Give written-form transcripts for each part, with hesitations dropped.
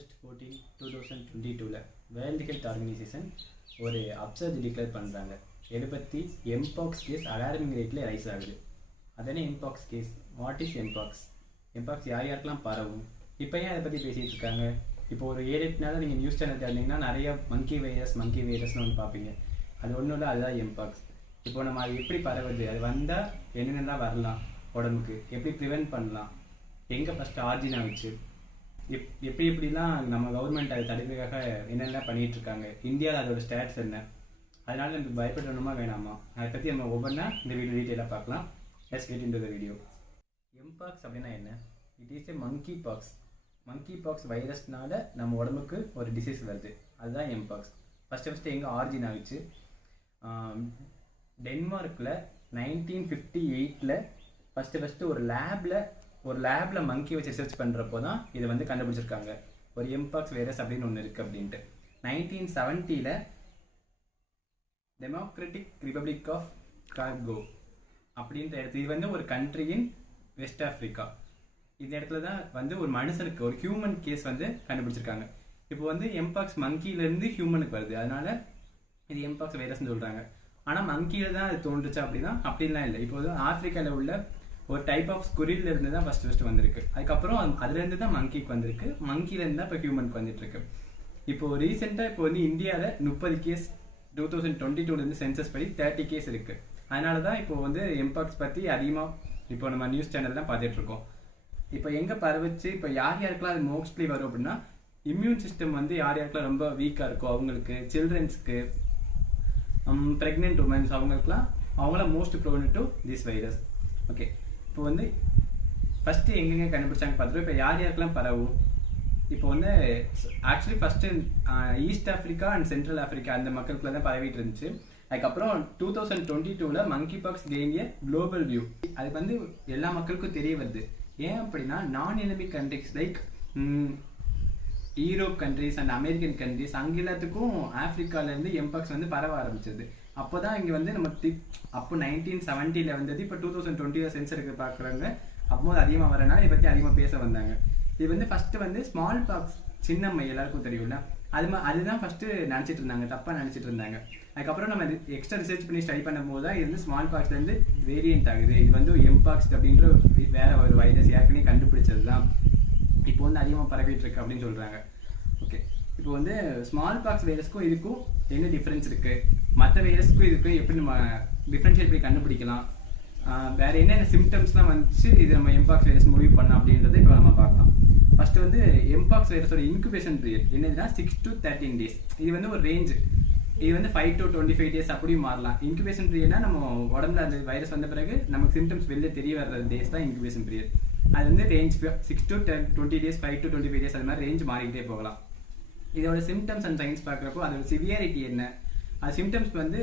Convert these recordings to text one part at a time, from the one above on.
August 14, 2022 world health organisation ஒரு அப்சர்ஜ் declare பண்ணுறாங்க. இதை பற்றி எம்பாக்ஸ் கேஸ் அலார்மிங் ரேட்டில் ரைஸ் ஆகுது. அதனே Mpox case, what is Mpox, Mpox யார் யாருக்கெல்லாம் பரவும், இப்போ ஏன் அதை பற்றி பேசிகிட்டு இருக்காங்க? இப்போ ஒரு 7-8 நாள் நீங்கள் நியூஸ் சேனல் தேர்ந்தீங்கன்னா நிறைய மங்கி வைரஸ்னு ஒன்று பார்ப்பீங்க. அது ஒன்றும் இல்லை, அதுதான் எம்பாக்ஸ். இப்போ நம்ம அது எப்படி பரவுது, அது வந்தால் என்னென்னலாம் வரலாம், உடம்புக்கு எப்படி ப்ரிவென்ட் பண்ணலாம், எங்கே ஃபஸ்ட்டு ஆர்ஜின் ஆகிடுச்சு, எப்படிலாம் நம்ம கவர்மெண்ட் அதை தடுக்கிறதுக்காக என்னெல்லாம் பண்ணிகிட்டு இருக்காங்க, இந்தியாவில் அதோட ஸ்டாட்ஸ் என்ன, அதனால நமக்கு பயப்படணுமா வேணாமா, அதை பற்றி நம்ம ஒவ்வொன்றா இந்த வீடியோ டீட்டெயிலாக பார்க்கலாம். Let's get into the video. Mpox அப்படின்னா என்ன? It is a monkeypox வைரஸ்னால நம்ம உடம்புக்கு ஒரு டிசீஸ் வருது, அதுதான் எம்பாக்ஸ். ஃபஸ்ட்டு எங்கே ஆர்ஜின் ஆகிடுச்சு, டென்மார்க்கில் 1958 ஃபஸ்ட்டு ஒரு லேபில் மங்கி வச்சு ரிசர்ச் பண்ணுறப்போ தான் இதை வந்து கண்டுபிடிச்சிருக்காங்க. ஒரு எம்பாக்ஸ் வைரஸ் அப்படின்னு ஒன்று இருக்குது அப்படின்ட்டு. 1970 டெமோக்ராட்டிக் ரிபப்ளிக் ஆஃப் காங்கோ அப்படின்ற இடத்துல, இது வந்து ஒரு கண்ட்ரியின் வெஸ்ட் ஆஃப்ரிக்கா, இந்த இடத்துல தான் வந்து ஒரு மனுஷனுக்கு ஒரு ஹியூமன் கேஸ் வந்து கண்டுபிடிச்சிருக்காங்க. இப்போ வந்து எம்பாக்ஸ் மங்கியிலேருந்து ஹியூமனுக்கு வருது, அதனால இது எம்பாக்ஸ் வைரஸ்ன்னு சொல்கிறாங்க. ஆனால் மங்கியில் தான் அது தோன்றுச்சு அப்படின்னா அப்படின்லாம் இல்லை. இப்போ வந்து ஆஃப்ரிக்காவில் உள்ள ஒரு டைப் ஆஃப் ஸ்குரில்ல இருந்து தான் ஃபர்ஸ்ட் வந்திருக்கு. அதுக்கப்புறம் அதுலேருந்து தான் மங்கிக்கு வந்திருக்கு, மங்கிலேருந்து தான் இப்போ ஹியூமனுக்கு வந்துட்டு இருக்கு. இப்போ ரீசெண்டாக இப்போ வந்து இந்தியாவில் 30 கேஸ் 2022 சென்சஸ் படி 30 கேஸ் இருக்கு. அதனால தான் இப்போ வந்து எம்பாக்ஸ் பற்றி அதிகமாக இப்போ நம்ம நியூஸ் சேனல் தான் பார்த்துட்டு இருக்கோம். இப்போ எங்கே பரவச்சு, இப்போ யார் யாருக்கெல்லாம் அது மோஸ்ட்லி வரும் அப்படின்னா, இம்யூன் சிஸ்டம் வந்து யார் யாருக்கெல்லாம் ரொம்ப வீக்காக இருக்கோ அவங்களுக்கு, சில்ட்ரன்ஸ்க்கு, ப்ரெக்னென்ட் உமன்ஸ் அவங்கள most prone to this virus. Okay, இப்போ வந்து ஃபஸ்ட்டு எங்கெங்கே கண்டுபிடிச்சாங்க பார்த்துட்டு, இப்போ யார் யாருக்கெல்லாம் பரவும். இப்போ வந்து actually first East Africa and central Africa அந்த மக்களுக்குள்ள தான் பரவிட்டு இருந்துச்சு. அதுக்கப்புறம் 2022 monkeypox gain global view, அது வந்து எல்லா மக்களுக்கும் தெரிய வருது. ஏன் அப்படின்னா, non endemic countries like Europe countries and American countries அங்கே எல்லாத்துக்கும் ஆஃப்ரிக்காலேருந்து எம்பாக்ஸ் வந்து பரவ ஆரம்பிச்சது. அப்போ தான் இங்கே வந்து நம்ம அப்போ 1970 வந்தது. இப்போ 2020 சென்சருக்கு பார்க்குறாங்க, அப்போது அதிகமாக வரனால இதை பற்றி அதிகமாக பேச வந்தாங்க. இது வந்து ஃபஸ்ட்டு வந்து ஸ்மால் பாக்ஸ், சின்னம்மை எல்லாருக்கும் தெரியும்ல, அதுதான் ஃபஸ்ட்டு நினச்சிட்டு இருந்தாங்க, தப்பாக நினச்சிட்டு இருந்தாங்க. அதுக்கப்புறம் நம்ம எக்ஸ்ட்ரா ரிசர்ச் பண்ணி ஸ்டடி பண்ணும்போது தான் இது வந்து ஸ்மால் பாக்ஸ்லேருந்து வேரியன்ட் ஆகுது, இது வந்து எம்பாக்ஸ் அப்படின்ற வேற ஒரு வைரஸ் ஏற்கனவே கண்டுபிடிச்சது தான் இப்போ வந்து அதிகமாக பரவிட்டு இருக்கு அப்படின்னு சொல்கிறாங்க. ஓகே, இப்போ வந்து ஸ்மால் பாக்ஸ் வைரஸ்க்கும் இதுக்கும் என்ன டிஃப்ரென்ஸ் இருக்குது, மற்ற வைரஸ்க்கும் இதுக்கும் எப்படி நம்ம டிஃப்ரென்ஷியேட் பண்ணி கண்டுபிடிக்கலாம், வேறு என்னென்ன சிம்டம்ஸ்லாம் வந்துச்சு இது நம்ம எம்பாக்ஸ் வைரஸ் முடிவு பண்ணலாம் அப்படின்றத இப்போ நம்ம பார்க்கலாம். ஃபஸ்ட்டு வந்து எம்பாக்ஸ் வைரஸோட இன்குபேஷன் பீரியட் என்னதுன்னா 6 to 13 days. இது வந்து ஒரு ரேஞ்சு, இது வந்து 5 to 25 days அப்படியும் மாறலாம். இன்குபேஷன் பீரியட்னா நம்ம உடம்புல அந்த வைரஸ் வந்த பிறகு நமக்கு சிம்டம்ஸ் வெளியே தெரிய வர்ற டேஸ் தான் இன்குபேஷன் பீரியட். அது வந்து range 6 to 20 days, 5 to 25 days, அது மாதிரி ரேஞ்ச் மாறிக்கிட்டே போகலாம். இதோட சிம்டம்ஸ் அண்ட் சைன்ஸ் பார்க்குறப்போ அதோட சிவியாரிட்டி என்ன, அது சிம்டம்ஸ் வந்து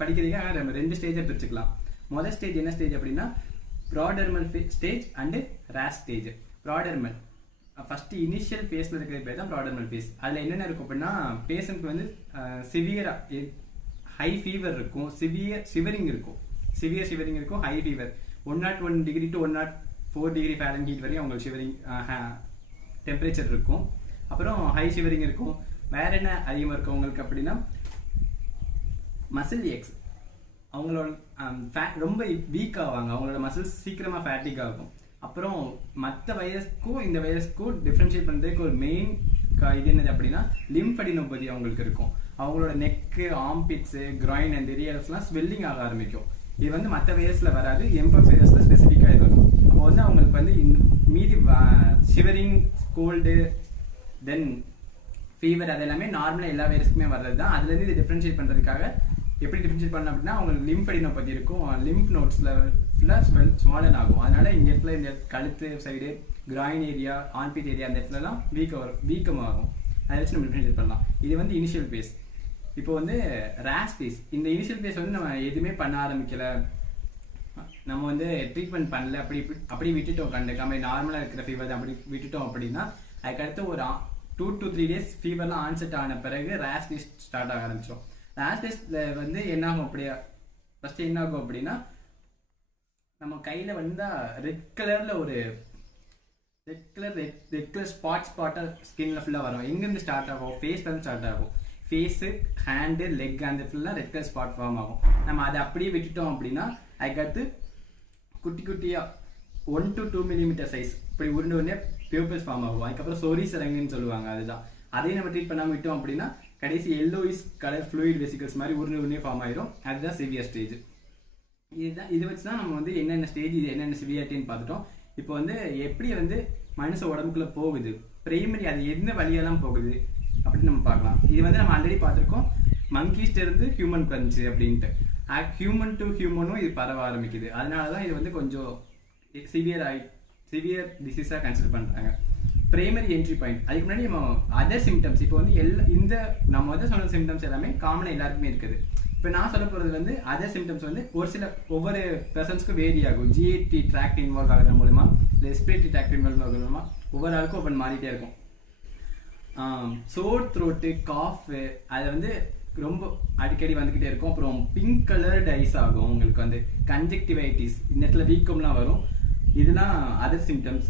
படிக்கிறதுக்காக நம்ம 2 ஸ்டேஜை பிரிச்சுக்கலாம். முதல் ஸ்டேஜ் என்ன ஸ்டேஜ் அப்படின்னா, prodromal stage and rash stage. Prodromal first initial ஃபேஸில் இருக்கிற பேர் தான் ப்ராடெர்மல் ஃபேஸ். அதில் என்னென்ன இருக்கும் அப்படின்னா, பேஷண்ட்க்கு வந்து சிவியராக ஹை ஃபீவர் இருக்கும், சிவியர் ஷிவரிங் இருக்கும், high fever 101 degree to 104 degree Fahrenheit வரையும் அவங்களுக்கு ஷிவரிங் டெம்பரேச்சர் இருக்கும். அப்புறம் ஹை ஷிவரிங் இருக்கும். வேற என்ன அதிகமாக இருக்கும் அவங்களுக்கு அப்படின்னா, மசில் எக்ஸ், அவங்களோட ரொம்ப வீக் ஆவாங்க, அவங்களோட மசில்ஸ் சீக்கிரமாக ஃபேட்டிக் ஆகும். அப்புறம் மற்ற வைரஸ்க்கும் இந்த வைரஸ்க்கும் டிஃப்ரென்ஷியேட் பண்ணுறதுக்கு ஒரு மெயின் இது என்னது அப்படின்னா, லிம்ஃபடினோபதி அவங்களுக்கு இருக்கும். அவங்களோட நெக்கு, ஆம்பிட்ஸு, கிராயின் அண்ட் ஏரியாஸ்லாம் ஸ்வெல்லிங் ஆக ஆரம்பிக்கும். இது வந்து மற்ற வைரஸில் வராது, எம்பாக்ஸ் வைரஸில் ஸ்பெசிஃபிக்காக இது வரும். அப்போ வந்து அவங்களுக்கு வந்து மீதி ஷிவரிங், கோல்டு, தென் ஃபீவர், அது எல்லாமே நார்மலாக எல்லா வைரஸ்க்குமே வர்றது தான். அதுலேருந்து இது டிஃப்ரென்ஷியேட் பண்ணுறதுக்காக எப்படி டிஃப்ரென்ஷியேட் பண்ணணும் அப்படின்னா, அவங்களுக்கு லிம்ஃபடினோபதி இருக்கும், லிம்ஃப் நோட்ஸில் ஃபுல்லாக ஸ்மாலன் ஆகும். அதனால இந்த இடத்துல இந்த கழுத்து side, groin area, orbit area அந்த இடத்துலலாம் வீக்கமாகும். அதை வச்சு நம்ம டிஃப்ரென்ஷியேட் பண்ணலாம். இது வந்து இனிஷியல் பேஸ். இப்போ வந்து ரேஷ் பேஸ், இந்த இனிஷியல் பேஸ் வந்து நம்ம எதுவுமே பண்ண ஆரம்பிக்கல, நம்ம வந்து ட்ரீட்மெண்ட் பண்ணல, அப்படி விட்டுட்டோம், கண்டுக்காம நார்மலாக இருக்கிற ஃபீவர் தான் அப்படி விட்டுட்டோம் அப்படின்னா, அதுக்கடுத்து ஒரு 2 to 3 days ஃபீவர்லாம் ஆன்செட் ஆன பிறகு ரேஷ் பேஸ் ஸ்டார்ட் ஆக ஆரம்பிச்சிடும். ரேஷ் பேஸில் வந்து என்னாகும் அப்படியா, ஃபஸ்ட்டு என்னாகும் அப்படின்னா, நம்ம கையில் வந்தால் ரெட் கலரில் ஒரு ரெட் கலர் ஸ்பாட்டா ஸ்கின்ல ஃபுல்லா வரும். எங்கிருந்து ஸ்டார்ட் ஆகும்? ஃபேஸ்ல இருந்து ஸ்டார்ட் ஆகும். ஃபேஸு, ஹேண்டு, லெக் அந்த ஃபுல்லாக ரெட் கலர் ஸ்பாட் ஃபார்ம் ஆகும். நம்ம அதை அப்படியே விட்டுட்டோம் அப்படின்னா அதுக்கடுத்து குட்டி குட்டியாக 1 to 2 millimeter சைஸ் இப்படி உருண்டு உடனே பியூப்பிள்ஸ் ஃபார்ம் ஆகும். அதுக்கப்புறம் சோரிஸ் இறங்குன்னு சொல்லுவாங்க. அதுதான் அதையும் நம்ம ட்ரீட் பண்ணாமல் விட்டோம் அப்படின்னா கடைசி yellowish கலர் ஃப்ளூயிட் வெசிகல்ஸ் மாதிரி உருண்டு உடனே ஃபார்ம் ஆயிரும். அதுதான் சிவியர் ஸ்டேஜ். இது வச்சு தான் நம்ம வந்து என்னென்ன ஸ்டேஜ், இது என்னென்ன சிவியாரிட்டின்னு பார்த்துட்டோம். இப்போ வந்து எப்படி வந்து மனுஷ உடம்புக்குள்ள போகுது, பிரைமரி அது எந்த வழியெல்லாம் போகுது அப்படின்னு நம்ம பார்க்கலாம். இது வந்து நம்ம ஆல்ரெடி பார்த்துருக்கோம், மங்கீஸ்ட் இருந்து ஹியூமன் வந்துச்சு அப்படின்ட்டு. ஹியூமன் டு ஹியூமனும் இது பரவ ஆரம்பிக்குது. அதனால தான் இது வந்து கொஞ்சம் சிவியர் டிசீஸாக கன்சிடர் பண்ணுறாங்க. Primary entry point. அதுக்கு முன்னாடி நம்ம அதர் சிம்டம்ஸ், இப்போ வந்து இந்த நம்ம வந்து சொன்ன சிம்டம்ஸ் எல்லாமே காமனாக எல்லாருக்குமே இருக்குது. இப்போ நான் சொல்ல போகிறது வந்து அதர் சிம்டம்ஸ் வந்து ஒவ்வொரு பர்சன்ஸ்க்கும் வேரி ஆகும். ஜிஐடி ட்ராக்ட் இன்வால்வ் ஆகிறது மூலமா, ரெஸ்பிரேட்டரி ட்ராக்ட் இன்வால்வ் ஆகிறது மூலமா ஒவ்வொரு ஆளுக்கும் ஒவ்வொரு மாறிட்டே இருக்கும். சோர் த்ரோட்டு, காஃபு அது வந்து ரொம்ப அடிக்கடி வந்துக்கிட்டே இருக்கும். அப்புறம் பிங்க் கலர்டு ஐஸ் ஆகும். உங்களுக்கு வந்து கன்ஜெக்டிவைட்டிஸ், இந்த இடத்துல வீக்கம்லாம் வரும். இதெல்லாம் அதர் சிம்டம்ஸ்.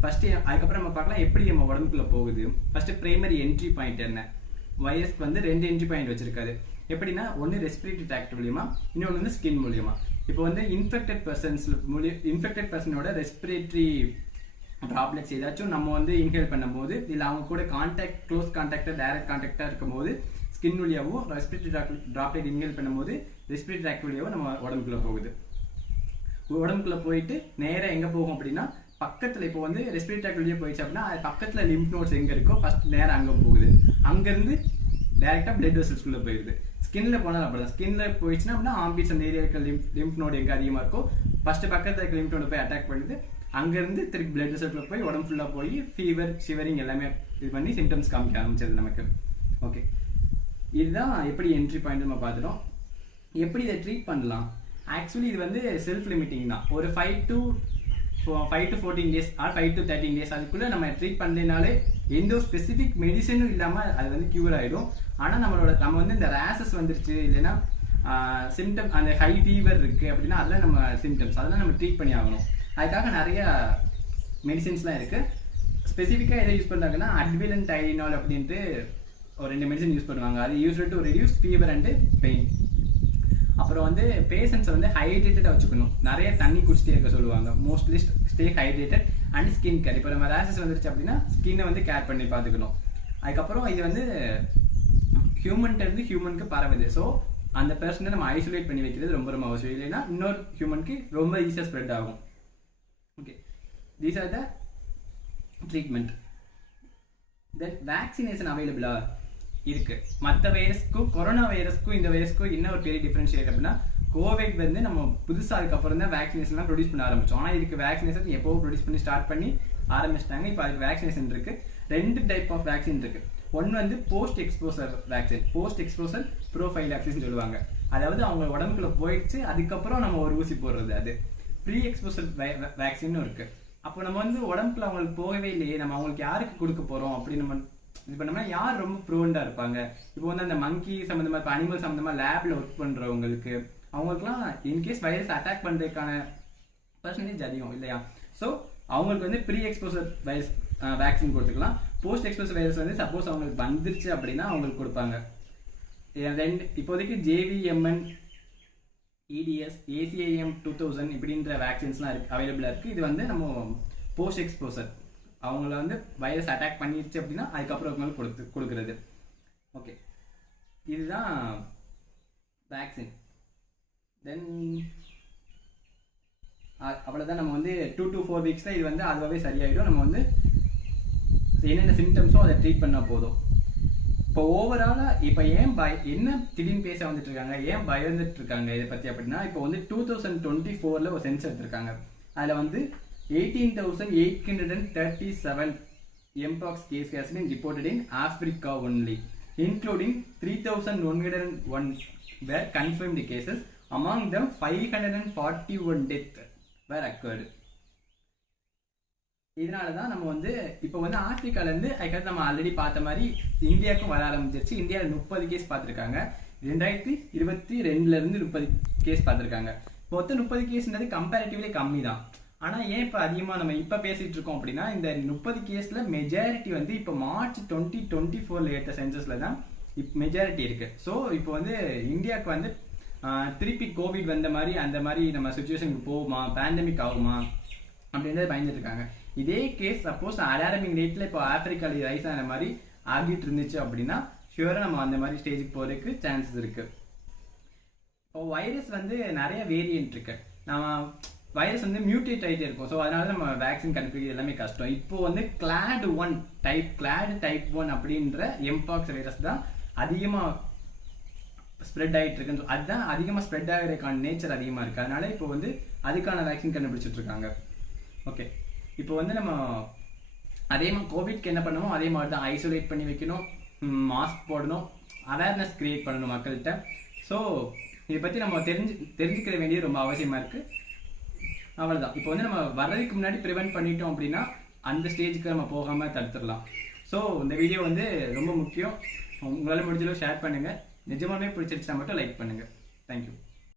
ஃபர்ஸ்ட் அதுக்கப்புறம் நம்ம பார்க்கலாம் எப்படி நம்ம உடம்புக்குள்ள போகுது. ஃபர்ஸ்ட் பிரைமரி என்ட்ரி பாயிண்ட் என்ன? வைரஸ்க்கு வந்து 2 என்ட்ரி பாயிண்ட் வச்சிருக்காரு. எப்படின்னா ஒன்று ரெஸ்பிரேட்டரி ட்ராக்ட் மூலியமா, இன்னொன்று வந்து ஸ்கின் மூலியமா. இப்போ வந்து இன்ஃபெக்டட் பர்சனோட ரெஸ்பிரேட்டரி ட்ராப்லெட்ஸ் ஏதாச்சும் நம்ம வந்து இன்ஹேல் பண்ணும்போது, இல்லை அவங்க கூட க்ளோஸ் கான்டாக்டா டைரக்ட் கான்டாக்டா இருக்கும்போது ஸ்கின் வழியாகவும், ரெஸ்பிரேட்டரி ட்ராப்லெட் இன்ஹேல் பண்ணும்போது ரெஸ்பிரேட்டரி ட்ராக்ட் வழியாகவும் நம்ம உடம்புக்குள்ள போகுது. உடம்புக்குள்ள போயிட்டு நேராக எங்கே போகும் அப்படின்னா பக்கத்தில், இப்போ வந்து ரெஸ்பிரேட்டரி ட்ராக்ட் வழியாக போயிடுச்சு அப்படின்னா அது பக்கத்தில் லிம்ப் நோட்ஸ் எங்கே இருக்கோ ஃபர்ஸ்ட் நேராக அங்கே போகுது. அங்கேருந்து டைரெக்டாக பிளட் வெசல்ஸ்குள்ளே போயிடுது. ஸ்கின்ல போனாலும் அப்படிதான். ஸ்கின்ல போயிடுச்சுன்னா அப்படின்னா ஆம்பிட்ஸ் அந்த ஏரியா இருக்க லிம்ப் நோடு எங்கே அதிகமாக இருக்கோ ஃபர்ஸ்ட் பக்கத்தில் இருக்க லிம்ப் நோட போய் அட்டாக் பண்ணுது. அங்கேருந்து திருப்பி பிளட் வெசல்குள்ளே போய் உடம்பு ஃபுல்லாக போய் ஃபீவர், ஷிவரிங் எல்லாமே இது பண்ணி சிம்டம்ஸ் காமிக்க ஆரம்பிச்சது நமக்கு. ஓகே, இதுதான் எப்படி என்ட்ரி பாயிண்ட் நம்ம பார்த்துட்டோம். எப்படி இதை ட்ரீட் பண்ணலாம்? ஆக்சுவலி இது வந்து செல்ஃப் லிமிட்டிங் தான். ஒரு 5 to 14 days R 5 to 13 days அதுக்குள்ளே நம்ம ட்ரீட் பண்ணலைனாலே எந்த ஒரு ஸ்பெசிஃபிக் மெடிசனும் இல்லாமல் அது வந்து க்யூர் ஆகிடும். ஆனால் நம்ம வந்து இந்த ரேஷஸ் வந்துருச்சு, இல்லைன்னா சிம்டம் அந்த ஹை ஃபீவர் இருக்குது அப்படின்னா அதெல்லாம் நம்ம சிம்டம்ஸ், அதெல்லாம் நம்ம ட்ரீட் பண்ணி ஆகணும். அதுக்காக நிறைய மெடிசின்ஸ்லாம் இருக்குது. ஸ்பெசிஃபிக்காக எதை யூஸ் பண்ணுறாங்கன்னா அட்வில் அண்ட் டைரினால் அப்படின்ட்டு ஒரு 2 மெடிசன் யூஸ் பண்ணுவாங்க. அது used to reduce fever and pain. அப்புறம் வந்து பேஷண்ட்ஸை வந்து ஹைட்ரேட்டடாக வச்சுக்கணும். நிறைய தண்ணி குடிச்சிட்டே இருக்க சொல்லுவாங்க. Mostly stay hydrated and skin care. இப்போ நம்ம ரேஷஸ் வந்துருச்சு அப்படின்னா ஸ்கின்னை வந்து கேர் பண்ணி பார்த்துக்கணும். அதுக்கப்புறம் இது வந்து ஹியூமன்கிட்ட ஹியூமனுக்கு பரவுது. ஸோ அந்த பர்சனை நம்ம ஐசோலேட் பண்ணி வைக்கிறது ரொம்ப ரொம்ப அவசியம். இல்லைன்னா இன்னொரு ஹியூமனுக்கு ரொம்ப ஈஸியாக ஸ்ப்ரெட் ஆகும். Okay, these are the treatment. Then vaccination அவைலபிளா இருக்கு. மற்ற வைரஸ்க்கும் கொரோனா வைரஸ்க்கும் இந்த வைரஸ்க்கும் என்ன ஒரு பெரிய டிஃபரன்ஷியேட் அப்படின்னா, கோவிட் வந்து நம்ம புதுசாக அதுக்கப்புறம் தான் வேக்சினேஷன்லாம் ப்ரொடியூஸ் பண்ண ஆரம்பிச்சோம். ஆனால் இதுக்கு வேக்சினேஷன் எப்போ ப்ரொடியூஸ் பண்ணி ஸ்டார்ட் பண்ணி ஆரம்பிச்சிட்டாங்க. இப்போ அதுக்கு வேக்சினேஷன் இருக்கு. 2 டைப் ஆஃப் வேக்சின் இருக்கு. ஒன்று வந்து post exposure vaccine, post exposure prophylaxis சொல்லுவாங்க. அதாவது அவங்க உடம்புக்குள்ள போயிடுச்சு அதுக்கப்புறம் நம்ம ஒரு ஊசி போடுறது. அது ப்ரீ எக்ஸ்போசர் வேக்சின் இருக்கு. அப்போ நம்ம வந்து உடம்புக்குள்ள அவங்களுக்கு போகவே இல்லையே, நம்ம அவங்களுக்கு யாருக்கு கொடுக்க போறோம் அப்படின்னு நம்ம இது பண்ணோம்னா யார் ரொம்ப ப்ரூவண்டா இருப்பாங்க? இப்போ வந்து அந்த மங்கி சம்மந்தமா, இப்போ அனிமல் சம்மந்தமா லேப்ல ஒர்க் பண்றவங்களுக்கு அவங்களுக்குலாம் இன்கேஸ் வைரஸ் அட்டாக் பண்றதுக்கான பர்சன்டேஜ் அதிகம் இல்லையா? ஸோ அவங்களுக்கு வந்து ப்ரீ எக்ஸ்போசர் வைரஸ் வேக்சின் கொடுத்துக்கலாம். போஸ்ட் எக்ஸ்போசர் வைரஸ் வந்து சப்போஸ் அவங்களுக்கு வந்துருச்சு அப்படின்னா அவங்களுக்கு கொடுப்பாங்க. இப்போதைக்கு JVMN, EDS, ACIM 2000 இப்படின்ற வேக்சின்ஸ்லாம் அவைலபிளா இருக்கு. இது வந்து நம்ம போஸ்ட் எக்ஸ்போசர் அவங்கள வந்து வைரஸ் அட்டாக் பண்ணிடுச்சு அப்படின்னா அதுக்கப்புறம் கொடுக்கறது. ஓகே, இதுதான் வேக்சின். தென் அவ்வளோதான். நம்ம வந்து 2 to 4 weeks இது வந்து அதுவாகவே சரியாயிடும். நம்ம வந்து என்னென்ன சிம்டம்ஸோ அதை ட்ரீட் பண்ணால் போதும். இப்போ ஓவராலாக இப்போ என்ன திடீர்னு பேச வந்துட்டு இருக்காங்க, ஏன் பயந்துட்டு இருக்காங்க இதை பற்றி அப்படின்னா, இப்போ வந்து 2024 ஒரு சென்ஸ் எடுத்திருக்காங்க. அதில் வந்து 18,837 mpox cases has been reported in Africa only, including 3,101 were confirmed cases. Among them 541 deaths were occurred. இதனால தான் நம்ம வந்து இப்போ வந்து ஆப்பிரிக்காலேருந்து அதுக்கடுத்து நம்ம ஆல்ரெடி பார்த்த மாதிரி இந்தியாவுக்கும் வர ஆரம்பிச்சிருச்சு. இந்தியாவில் 30 கேஸ் பார்த்துருக்காங்க. 2022 30 கேஸ் பார்த்துருக்காங்க. மொத்தம் 30 கேஸ்ன்றது கம்பேரிட்டிவ்லி கம்மி தான். ஆனா ஏன் இப்ப அதிகமா நம்ம இப்ப பேசிட்டு இருக்கோம் அப்படின்னா, இந்த 30 கேஸ்ல மெஜாரிட்டி வந்து இப்ப மார்ச் 2024 ஏத்த சென்சஸ்ல தான் மெஜாரிட்டி இருக்கு. ஸோ இப்போ வந்து இந்தியாவுக்கு வந்து திருப்பி கோவிட் வந்த மாதிரி அந்த மாதிரி நம்ம சுச்சுவேஷனுக்கு போகுமா, பேண்டமிக் ஆகுமா அப்படின்றத பயந்துட்டு இருக்காங்க. இதே கேஸ் சப்போஸ் அலாரமிங் ரேட்ல இப்போ ஆப்பிரிக்கால ரைஸ் ஆன மாதிரி ஆகிட்டு இருந்துச்சு அப்படின்னா ஷியூரா நம்ம அந்த மாதிரி ஸ்டேஜுக்கு போறதுக்கு சான்சஸ் இருக்கு. இப்போ வைரஸ் வந்து நிறைய வேரியன்ட் இருக்கு. நம்ம வைரஸ் வந்து மியூட்டேட் ஆகிட்டே இருக்கும். ஸோ அதனால நம்ம வேக்சின் கண்டுபிடிக்கிறது எல்லாமே கஷ்டம். இப்போ வந்து கிளாட் டைப் 1 அப்படின்ற எம்பாக்ஸ் வைரஸ் தான் அதிகமாக ஸ்ப்ரெட் ஆகிட்டு இருக்கு. அதுதான் அதிகமாக ஸ்ப்ரெட் ஆகிறதுக்கான நேச்சர் அதிகமாக இருக்கு. அதனால இப்போ வந்து அதுக்கான வேக்சின் கண்டுபிடிச்சிட்டு இருக்காங்க. ஓகே, இப்போ வந்து நம்ம அதே மாதிரி கோவிட்க்கு என்ன பண்ணுமோ அதே மாதிரி தான் ஐசோலேட் பண்ணி வைக்கணும், மாஸ்க் போடணும், அவேர்னஸ் கிரியேட் பண்ணணும் மக்கள்கிட்ட. ஸோ இதை பற்றி நம்ம தெரிஞ்சுக்கிற வேண்டியது ரொம்ப அவசியமாக இருக்கு. அவ்வளோதான். இப்போ வந்து நம்ம வர்றதுக்கு முன்னாடி ப்ரிவென்ட் பண்ணிட்டோம் அப்படின்னா அந்த ஸ்டேஜுக்கு நம்ம போகாமல் தடுத்துடலாம். ஸோ இந்த வீடியோ வந்து ரொம்ப முக்கியம். உங்களால் முடிஞ்சளவு ஷேர் பண்ணுங்கள். நிஜமாவே பிடிச்சிருச்சுன்னா மட்டும் லைக் பண்ணுங்கள். தேங்க்யூ.